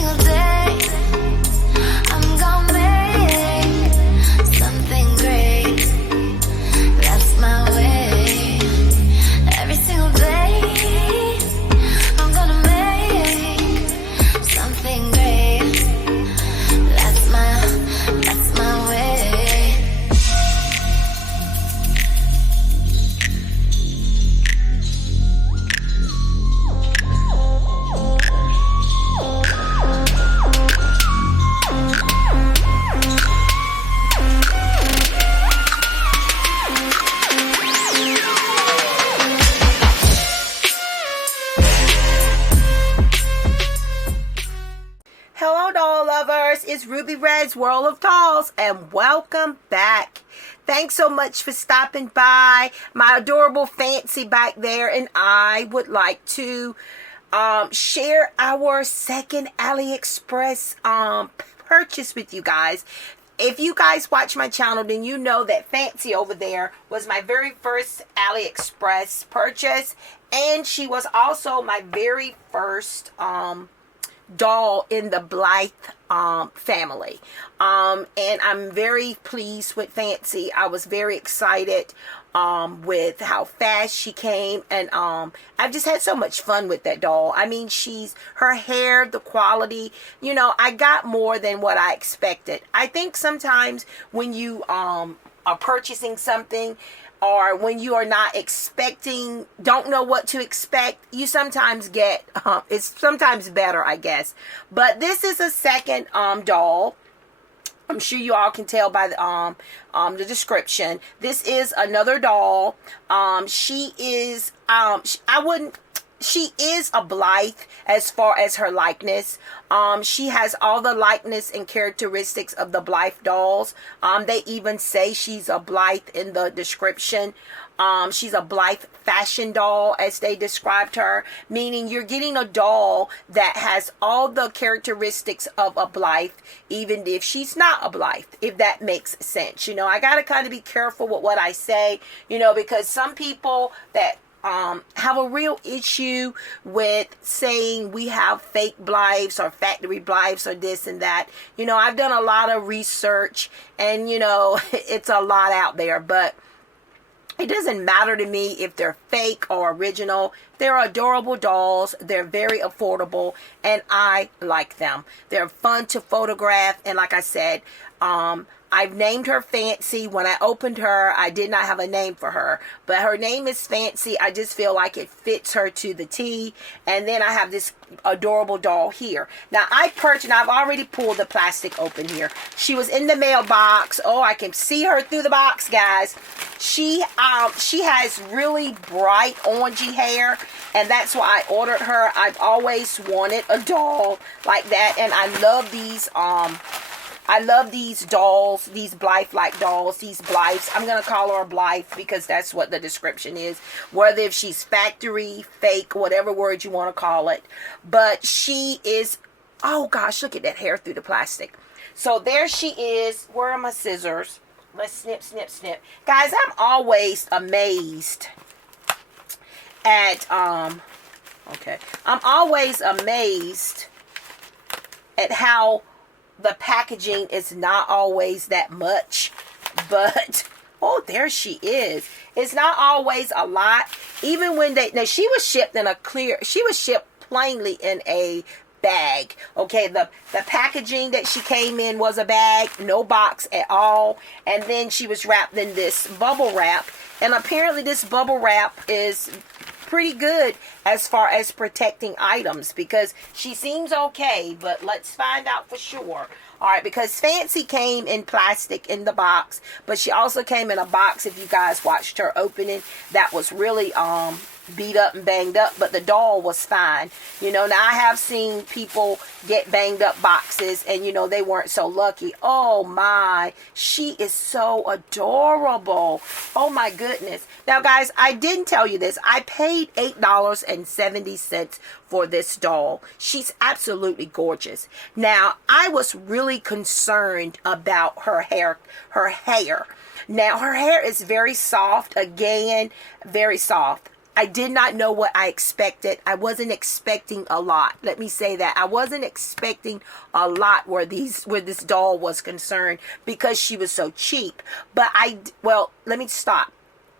single day, I'm gonna make something great. That's my way. Every single day, I'm gonna make something great. That's my way. Hello doll lovers, it's Ruby Red's World of Dolls and welcome back. Thanks so much for stopping by. My adorable Fancy back there and I would like to share our second Aliexpress purchase with you guys. If you guys watch my channel, then you know that Fancy over there was my very first Aliexpress purchase, and she was also my very first doll in the Blythe family. And I'm very pleased with Fancy. I was very excited with how fast she came, and I've just had so much fun with that doll. I mean, her hair, the quality, you know, I got more than what I expected. I think sometimes when you are purchasing something, or when you are not expecting, don't know what to expect, you sometimes get, it's sometimes better, I guess. But this is a second doll. I'm sure you all can tell by the description. This is another doll. She is, she is a Blythe as far as her likeness. She has all the likeness and characteristics of the Blythe dolls. They even say she's a Blythe in the description. She's a Blythe fashion doll, as they described her, meaning you're getting a doll that has all the characteristics of a Blythe, even if she's not a Blythe, if that makes sense. You know, I got to kind of be careful with what I say, you know, because some people that have a real issue with saying we have fake Blythes or factory Blythes or this and that. You know, I've done a lot of research, and you know, it's a lot out there, but it doesn't matter to me if they're fake or original. They're adorable dolls. They're very affordable, and I like them. They're fun to photograph, and like I said, I've named her Fancy. When I opened her, I did not have a name for her, but her name is Fancy. I just feel like it fits her to the T. And then I have this adorable doll here. Now I purchased, and I've already pulled the plastic open here. She was in the mailbox. Oh, I can see her through the box, guys. She has really bright orangey hair, and that's why I ordered her. I've always wanted a doll like that, and I love these dolls, these Blythe-like dolls, these Blythes. I'm going to call her a Blythe because that's what the description is. Whether if she's factory, fake, whatever word you want to call it. But she is, oh gosh, look at that hair through the plastic. So there she is. Where are my scissors? Let's snip, snip, snip. Guys, I'm always amazed at, I'm always amazed at how the packaging is not always that much, but oh, there she is. It's not always a lot. Even when she was shipped in she was shipped plainly in a bag. Okay, the packaging that she came in was a bag, no box at all, and then she was wrapped in this bubble wrap, and apparently this bubble wrap is pretty good as far as protecting items, because she seems okay, but let's find out for sure. All right, because Fancy came in plastic in the box, but she also came in a box, if you guys watched her opening, that was really beat up and banged up, but the doll was fine. You know, now I have seen people get banged up boxes and, you know, they weren't so lucky. Oh my, she is so adorable. Oh my goodness. Now guys, I didn't tell you this. I paid $8.70 for this doll. She's absolutely gorgeous. Now, I was really concerned about her hair. Now, her hair is very soft. Again, very soft. I did not know what I expected. I wasn't expecting a lot. Let me say that. I wasn't expecting a lot where this doll was concerned because she was so cheap. But well, let me stop.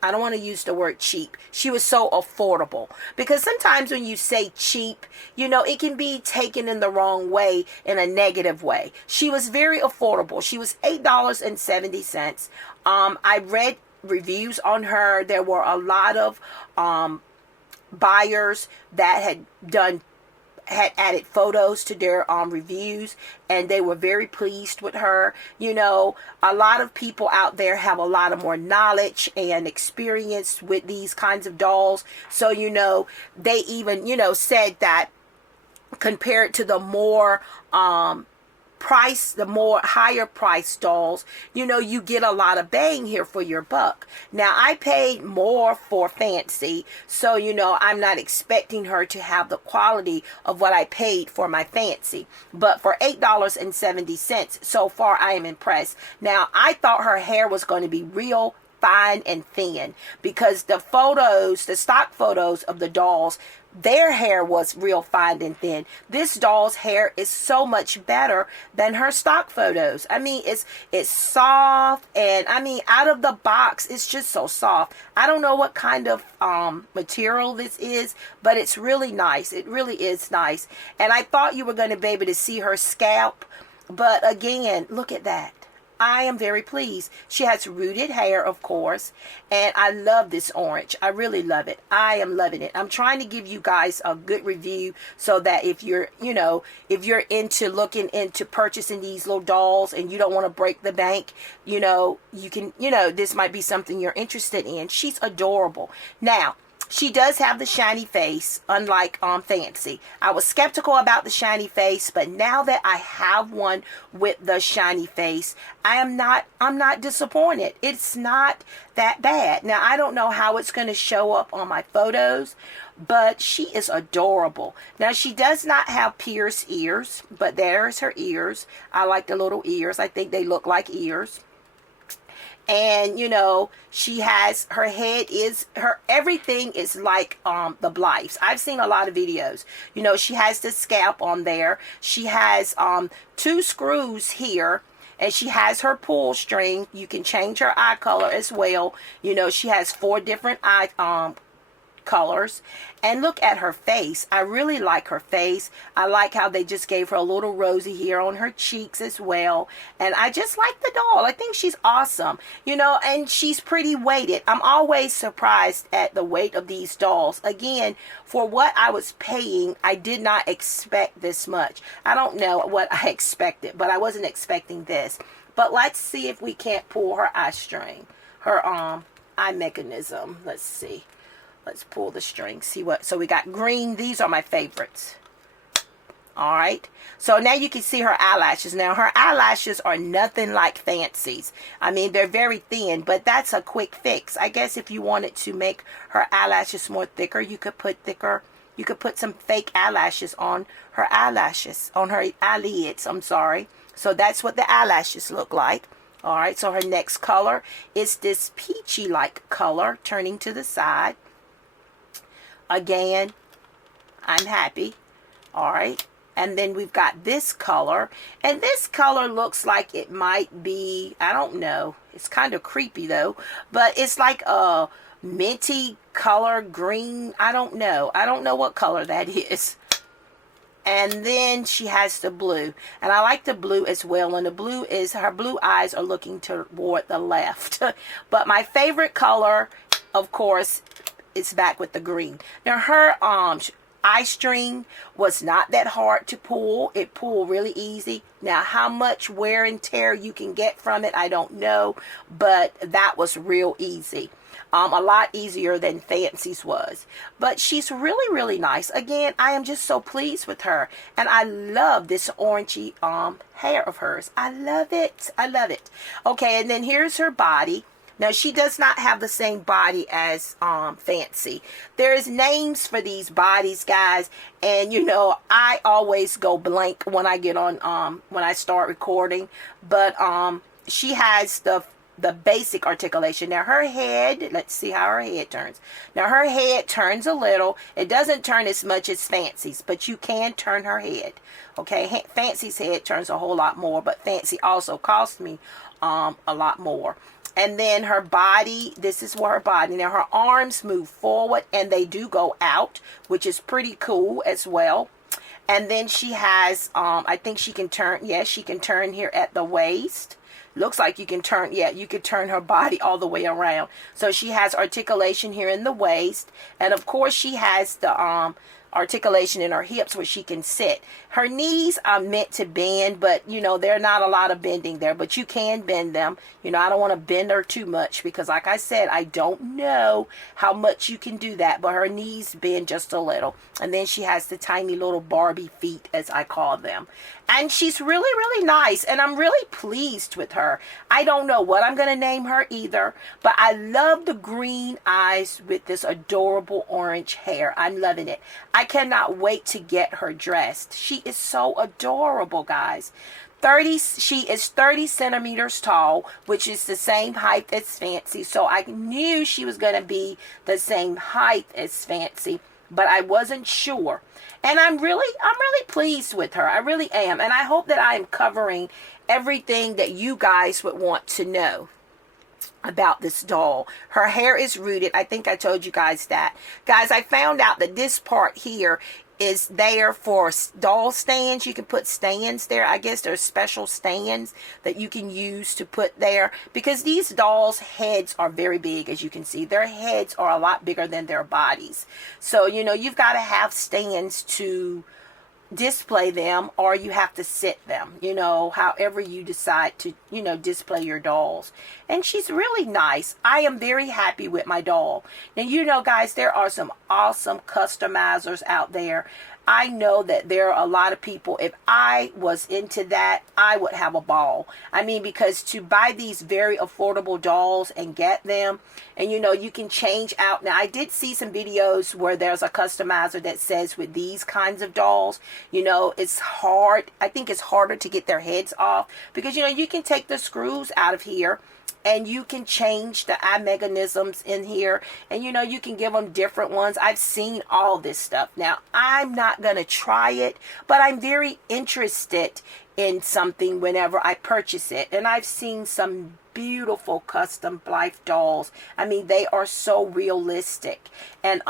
I don't want to use the word cheap. She was so affordable. Because sometimes when you say cheap, it can be taken in the wrong way, in a negative way. She was very affordable. She was $8.70. I read reviews on her. There were a lot of buyers that had added photos to their reviews, and they were very pleased with her. A lot of people out there have a lot of more knowledge and experience with these kinds of dolls. So, they even, said that compared to the more higher price dolls, you get a lot of bang here for your buck. Now, I paid more for Fancy, so I'm not expecting her to have the quality of what I paid for my Fancy, but for $8.70 so far, I am impressed. Now, I thought her hair was going to be real fine and thin, because the stock photos of the dolls, their hair was real fine and thin. This doll's hair is so much better than her stock photos. I mean, it's soft, and I mean, out of the box, it's just so soft. I don't know what kind of material this is, but it's really nice. It really is nice. And I thought you were going to be able to see her scalp, but again, look at that. I am very pleased. She has rooted hair, of course, and I love this orange. I really love it. I am loving it. I'm trying to give you guys a good review so that if you're into looking into purchasing these little dolls and you don't want to break the bank, you can, this might be something you're interested in. She's adorable. Now, she does have the shiny face, unlike Fancy. I was skeptical about the shiny face, but now that I have one with the shiny face, I'm not disappointed. It's not that bad. Now, I don't know how it's going to show up on my photos, but she is adorable. Now, she does not have pierced ears, but there's her ears. I like the little ears. I think they look like ears. And, she has, everything is like the Blythes. I've seen a lot of videos. She has the scalp on there. She has 2 screws here. And she has her pull string. You can change her eye color as well. She has 4 different eye colors. And look at her face. I really like her face. I like how they just gave her a little rosy here on her cheeks as well. And I just like the doll. I think she's awesome. And she's pretty weighted. I'm always surprised at the weight of these dolls. Again, for what I was paying, I did not expect this much. I don't know what I expected, but I wasn't expecting this. But let's see if we can't pull her eye string, her eye mechanism. Let's see. Let's pull the string, see what, so we got green. These are my favorites. All right. So now you can see her eyelashes. Now, her eyelashes are nothing like Fancy's. I mean, they're very thin, but that's a quick fix. I guess if you wanted to make her eyelashes more thicker, you could put some fake eyelashes on her eyelashes, on her eyelids, I'm sorry. So that's what the eyelashes look like. All right. So her next color is this peachy-like color turning to the side. Again, I'm happy. All right. And then we've got this color. And this color looks like it might be, I don't know. It's kind of creepy though. But it's like a minty color, green. I don't know. I don't know what color that is. And then she has the blue. And I like the blue as well. And the blue is, her blue eyes are looking toward the left. But my favorite color, of course, it's back with the green. Now, her eye string was not that hard to pull. It pulled really easy. Now, how much wear and tear you can get from it, I don't know. But that was real easy. A lot easier than Fancy's was. But she's really, really nice. Again, I am just so pleased with her. And I love this orangey hair of hers. I love it. I love it. Okay, and then here's her body. Now, she does not have the same body as Fancy. There's names for these bodies, guys. And, I always go blank when I get on, when I start recording. But she has the the basic articulation. Now her head, let's see how her head turns. Now her head turns a little. It doesn't turn as much as Fancy's, but you can turn her head. Okay, Fancy's head turns a whole lot more, but Fancy also cost me a lot more. And then her body, this is where her body, now her arms move forward and they do go out, which is pretty cool as well. And then she has, I think she can turn, yes, she can turn here at the waist. Looks like you can turn, yeah, you could turn her body all the way around. So she has articulation here in the waist. And of course she has the articulation in her hips where she can sit. Her knees are meant to bend, but you know, there are not a lot of bending there, but you can bend them. You know, I don't want to bend her too much because like I said, I don't know how much you can do that, but her knees bend just a little. And then she has the tiny little Barbie feet, as I call them. And she's really, really nice. And I'm really pleased with her. I don't know what I'm going to name her either, but I love the green eyes with this adorable orange hair. I'm loving it. I cannot wait to get her dressed. She is so adorable, guys. She is 30 centimeters tall, which is the same height as Fancy. So I knew she was going to be the same height as Fancy, but I wasn't sure. And I'm really pleased with her. I really am. And I hope that I am covering everything that you guys would want to know about this doll. Her hair is rooted. I think I told you guys that. Guys, I found out that this part here is there for doll stands. You can put stands there. I guess there's special stands that you can use to put there because these dolls' heads are very big, as you can see. Their heads are a lot bigger than their bodies. So, you know, you've got to have stands to display them, or you have to sit them, you know, however you decide to, you know, display your dolls. And she's really nice. I am very happy with my doll. Now, you know, guys, there are some awesome customizers out there. I know that there are a lot of people. If I was into that, I would have a ball. I mean, because to buy these very affordable dolls and get them, and you know, you can change out. Now, I did see some videos where there's a customizer that says with these kinds of dolls, you know, it's hard. I think it's harder to get their heads off because, you know, you can take the screws out of here and you can change the eye mechanisms in here, and you know, you can give them different ones. I've seen all this stuff. Now, I'm not going to try it, but I'm very interested in something whenever I purchase it. And I've seen some beautiful custom Blythe dolls. I mean, they are so realistic, and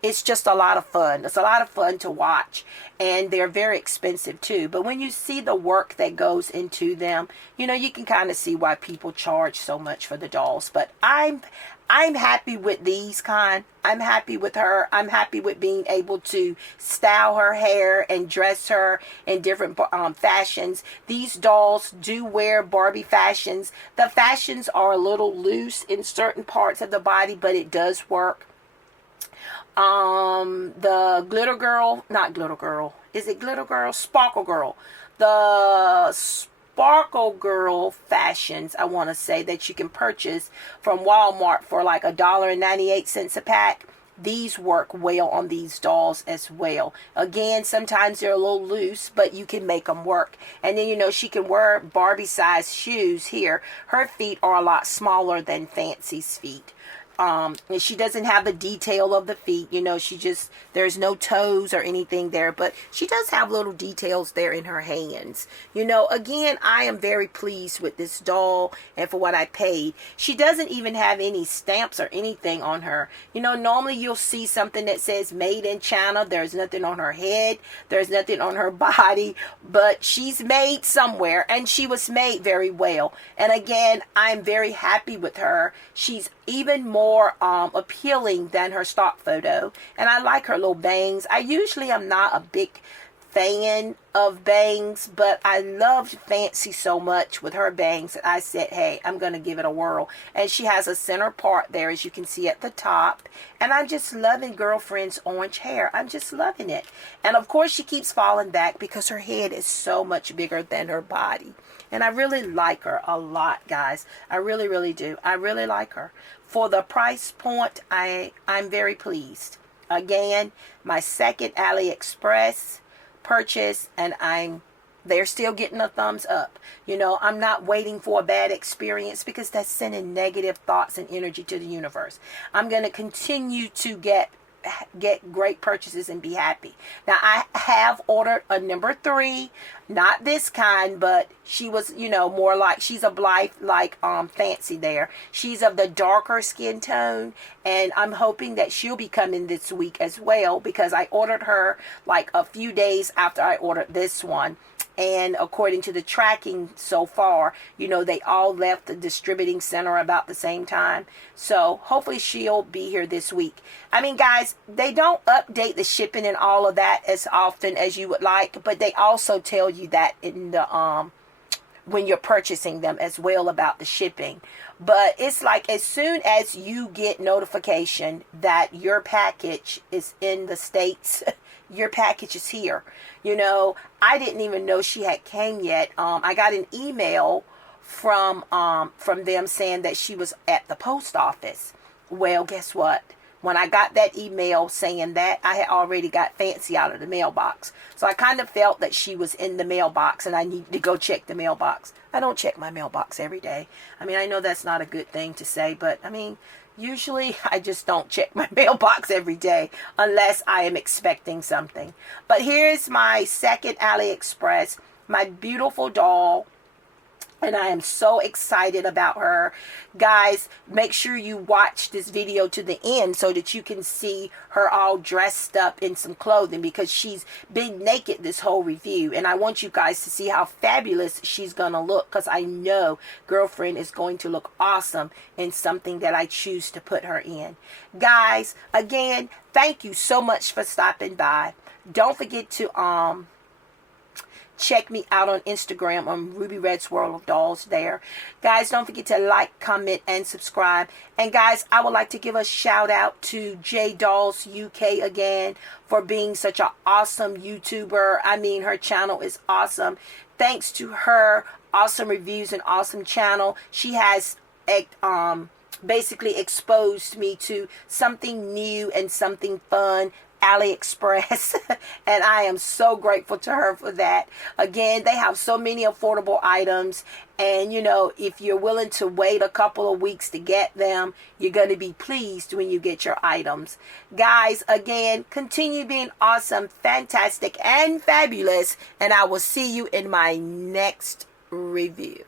it's just a lot of fun. It's a lot of fun to watch, and they're very expensive too. But when you see the work that goes into them, you know, you can kind of see why people charge so much for the dolls. But I'm happy with these kind. I'm happy with her. I'm happy with being able to style her hair and dress her in different fashions. These dolls do wear Barbie fashions. The fashions are a little loose in certain parts of the body, but it does work. The glitter girl, not glitter girl. Is it glitter girl? Sparkle girl. The Sparkle Girl fashions, I want to say, that you can purchase from Walmart for like $1.98 a pack. These work well on these dolls as well. Again, sometimes they're a little loose, but you can make them work. And then, you know, she can wear Barbie size shoes here. Her feet are a lot smaller than Fancy's feet. And she doesn't have the detail of the feet, you know, there's no toes or anything there, but she does have little details there in her hands. You know, again, I am very pleased with this doll and for what I paid. She doesn't even have any stamps or anything on her. You know, normally you'll see something that says made in China. There's nothing on her head. There's nothing on her body, but she's made somewhere, and she was made very well. And again, I'm very happy with her. She's even more appealing than her stock photo, and I like her little bangs. I usually am not a big fan of bangs, but I loved Fancy so much with her bangs that I said, hey, I'm going to give it a whirl. And she has a center part there, as you can see at the top, and I'm just loving girlfriend's orange hair. I'm just loving it. And of course she keeps falling back because her head is so much bigger than her body. And I really like her a lot, guys. I really, really do. I really like her. For the price point, I'm very pleased. Again, my second Aliexpress purchase, and I'm They're still getting a thumbs up. You know, I'm not waiting for a bad experience because that's sending negative thoughts and energy to the universe. I'm going to continue to get great purchases and be happy. Now, I have ordered a number 3, not this kind, but she was, you know, more like, she's a Blythe, like Fancy there. She's of the darker skin tone, and I'm hoping that she'll be coming this week as well, because I ordered her like a few days after I ordered this one. And according to the tracking so far, you know, they all left the distributing center about the same time. So hopefully she'll be here this week. I mean, guys, they don't update the shipping and all of that as often as you would like, but they also tell you that in the when you're purchasing them as well about the shipping. But it's like as soon as you get notification that your package is in the States, your package is here. You know, I didn't even know she had came yet. I got an email from them saying that she was at the post office. Well, guess what? When I got that email saying that, I had already got Fancy out of the mailbox. So I kind of felt that she was in the mailbox and I needed to go check the mailbox. I don't check my mailbox every day. I mean, I know that's not a good thing to say, but I mean, usually I just don't check my mailbox every day unless I am expecting something. But here's my second Aliexpress, my beautiful doll. And I am so excited about her. Guys, make sure you watch this video to the end so that you can see her all dressed up in some clothing, because she's been naked this whole review. And I want you guys to see how fabulous she's going to look, because I know girlfriend is going to look awesome in something that I choose to put her in. Guys, again, thank you so much for stopping by. Don't forget to check me out on Instagram on Ruby Red's World of Dolls there. Guys, don't forget to like, comment, and subscribe. And guys, I would like to give a shout out to J Dolls UK again for being such an awesome YouTuber. I mean, her channel is awesome. Thanks to her awesome reviews and awesome channel, she has basically exposed me to something new and something fun, Aliexpress. And I am so grateful to her for that. Again, they have so many affordable items, and you know, if you're willing to wait a couple of weeks to get them, you're going to be pleased when you get your items. Guys, again, continue being awesome, fantastic, and fabulous, and I will see you in my next review.